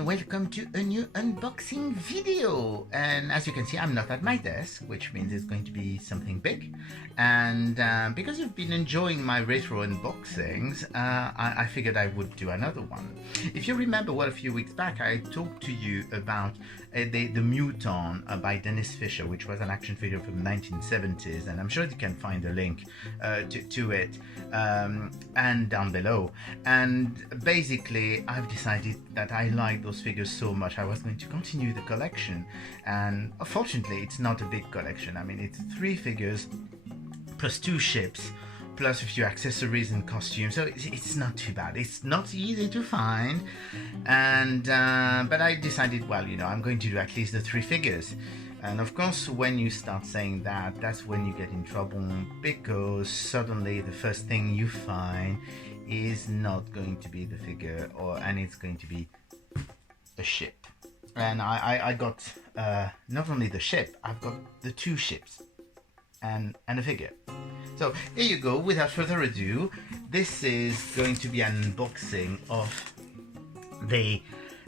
and welcome to a new unboxing video. And as you can see, I'm not at my desk, which means it's going to be something big. And because you've been enjoying my retro unboxings, I figured I would do another one. If you remember, a few weeks back I talked to you about the Muton by Dennis Fisher, which was an action figure from the 1970s, and I'm sure you can find a link to it and down below. And basically I've decided that I like those figures so much I was going to continue the collection, and unfortunately it's not a big collection. I mean, it's 3 figures plus 2 ships plus a few accessories and costumes, so it's not too bad. It's not easy to find, and but I decided, well, you know, I'm going to do at least the 3 figures. And of course, when you start saying that, that's when you get in trouble, because suddenly the first thing you find is not going to be the figure, and it's going to be a ship. And I got not only the ship, I've got the 2 ships and a figure. So here you go. Without further ado, this is going to be an unboxing of the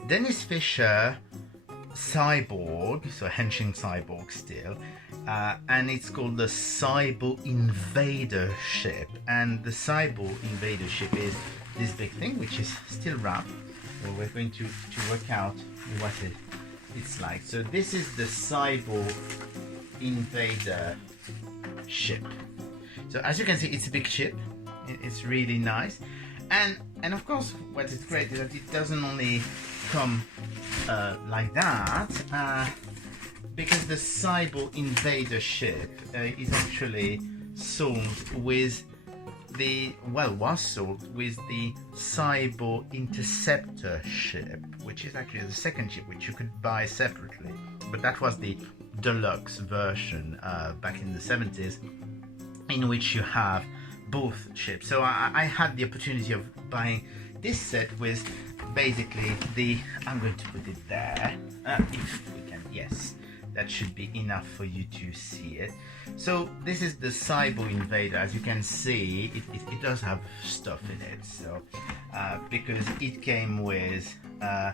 Dennis Fisher Cyborg, so henching cyborg still, and it's called the Cybo-Invader ship. And the Cybo-Invader ship is this big thing, which is still wrapped. So we're going to work out what it's like. So this is the Cybo-Invader ship. So as you can see, it's a big ship. It's really nice, and of course, what is great is that it doesn't only come like that, because the Cybo-Invader ship is actually sold with the, was sold with the Cybo-Interceptor ship, which is actually the second ship, which you could buy separately, but that was the deluxe version back in the 70s, in which you have both ships. So I had the opportunity of buying this set with basically I'm going to put it there, if we can. Yes, that should be enough for you to see it. So this is the Cybo-Invader. As you can see, it does have stuff in it, so because it came with a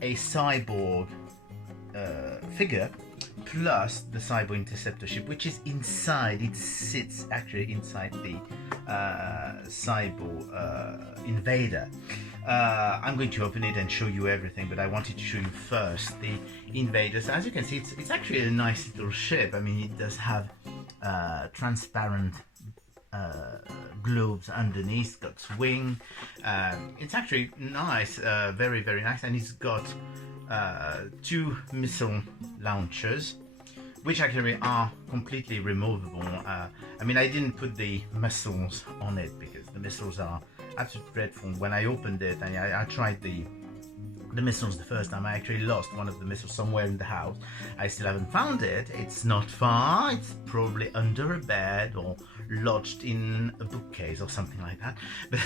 cyborg figure plus the Cybo-Interceptor ship, which is inside. It sits actually inside the Cybo-Invader. I'm going to open it and show you everything, but I wanted to show you first the Invaders. As you can see, it's actually a nice little ship. I mean, it does have transparent globes underneath. It's got wing. It's actually nice, very, very nice, and it's got 2 missile launchers, which actually are completely removable. I mean, I didn't put the missiles on it because the missiles are absolutely dreadful. When I opened it and I tried the missiles the first time, I actually lost one of the missiles somewhere in the house. I still haven't found it. It's not far. It's probably under a bed or lodged in a bookcase or something like that. But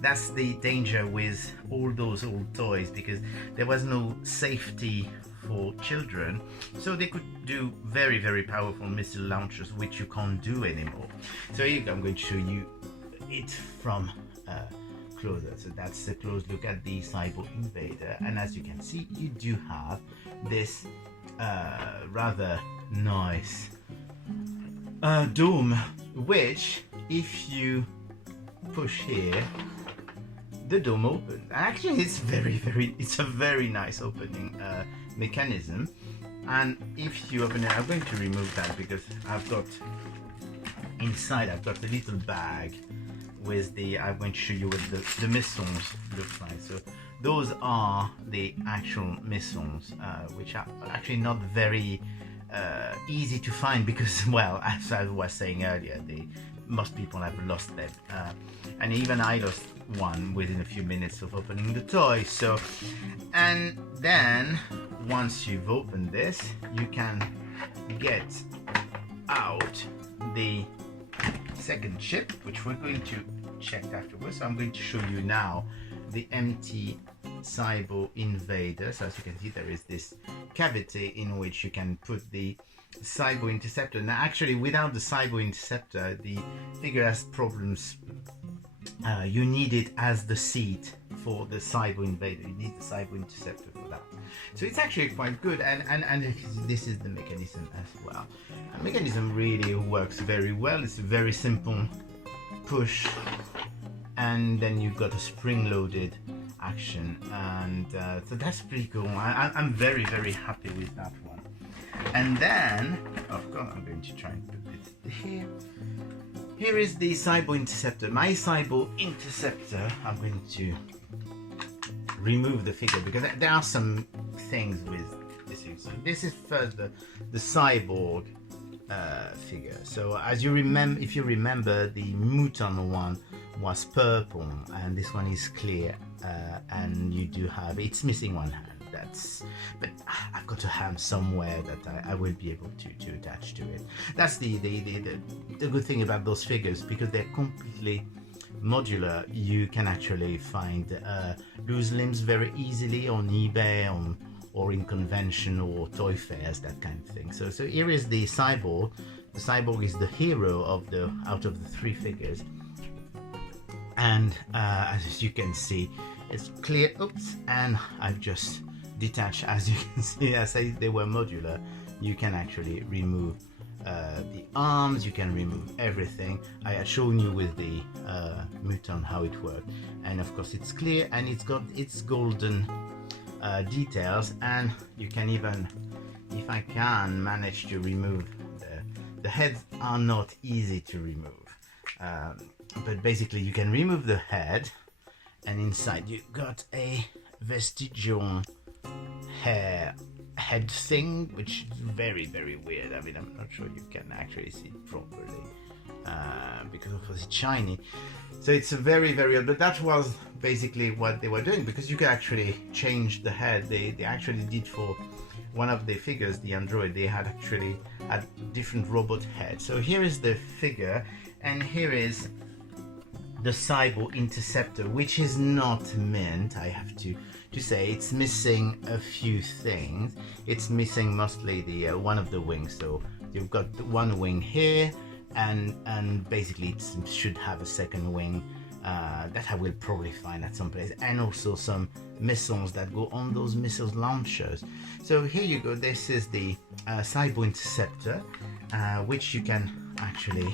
that's the danger with all those old toys, because there was no safety for children, so they could do very, very powerful missile launchers, which you can't do anymore. So here you go. I'm going to show you it from closer. So that's a close look at the Cybo-Invader, and as you can see, you do have this rather nice dome, which if you push here, the dome opens. Actually, it's it's a very nice opening mechanism. And if you open it, I'm going to remove that because I've got inside, I've got a little bag with I'm going to show you what the missiles look like. So those are the actual missiles, which are actually not very easy to find, because, well, as I was saying earlier, most people have lost them, and even I lost one within a few minutes of opening the toy. So, and then once you've opened this, you can get out the second ship, which we're going to check afterwards. So I'm going to show you now the empty Cybo-Invader. So as you can see, there is this cavity in which you can put the Cybo-Interceptor. Now actually, without the Cybo-Interceptor, the figure has problems. You need it as the seat for the Cybo-Invader. You need the Cybo-Interceptor for that. So it's actually quite good, and this is the mechanism as well. The mechanism really works very well. It's a very simple push, and then you've got a spring-loaded action, and so that's pretty cool. I'm very happy with that one. And then, of course, I'm going to try and put it here. Here is the Cybo-Interceptor. My Cybo-Interceptor, I'm going to remove the figure because there are some things with this. So this is first the Cyborg figure. So as you remember, if you remember, the Muton one was purple and this one is clear, and you do have, it's missing one hand. But I've got a hand somewhere that I will be able to attach to it. That's the good thing about those figures, because they're completely modular. You can actually find loose limbs very easily on eBay, or in convention or toy fairs, that kind of thing. So here is the Cyborg. The Cyborg is the hero out of the three figures, and as you can see, it's clear. Oops, and I've just detached. As you can see, I say they were modular. You can actually remove the arms, you can remove everything. I had shown you with the Muton how it worked, and of course it's clear and it's got its golden details, and you can even, if I can manage to remove the heads are not easy to remove, but basically you can remove the head, and inside you got a vestigial head thing, which is very weird. I mean, I'm not sure you can actually see it properly because of course it's shiny. So it's a very odd, but that was basically what they were doing, because you can actually change the head. They actually did for one of the figures, the Android, they had actually a different robot head. So here is the figure, and here is the Cybo-Interceptor, which is not mint, I have to say. It's missing a few things. It's missing mostly the one of the wings. So you've got one wing here, and basically it should have a second wing that I will probably find at some place, and also some missiles that go on those missiles launchers. So here you go. This is the Cybo-Interceptor, which you can actually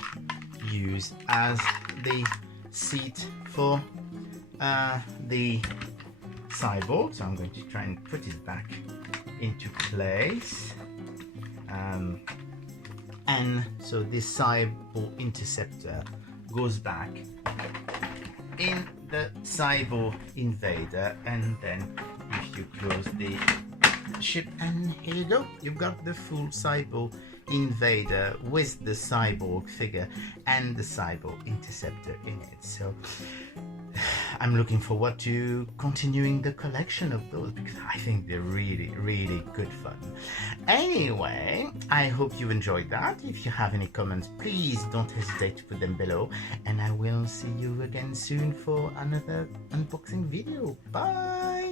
use as the seat for the Cyborg. So I'm going to try and put it back into place, and so this Cybo-Interceptor goes back in the Cybo-Invader, and then if you close the ship, and here you go, you've got the full Cybo-Invader with the Cyborg figure and the Cybo-Interceptor in it. So I'm looking forward to continuing the collection of those, because I think they're really good fun. Anyway, I hope you enjoyed that. If you have any comments, please don't hesitate to put them below, and I will see you again soon for another unboxing video. Bye!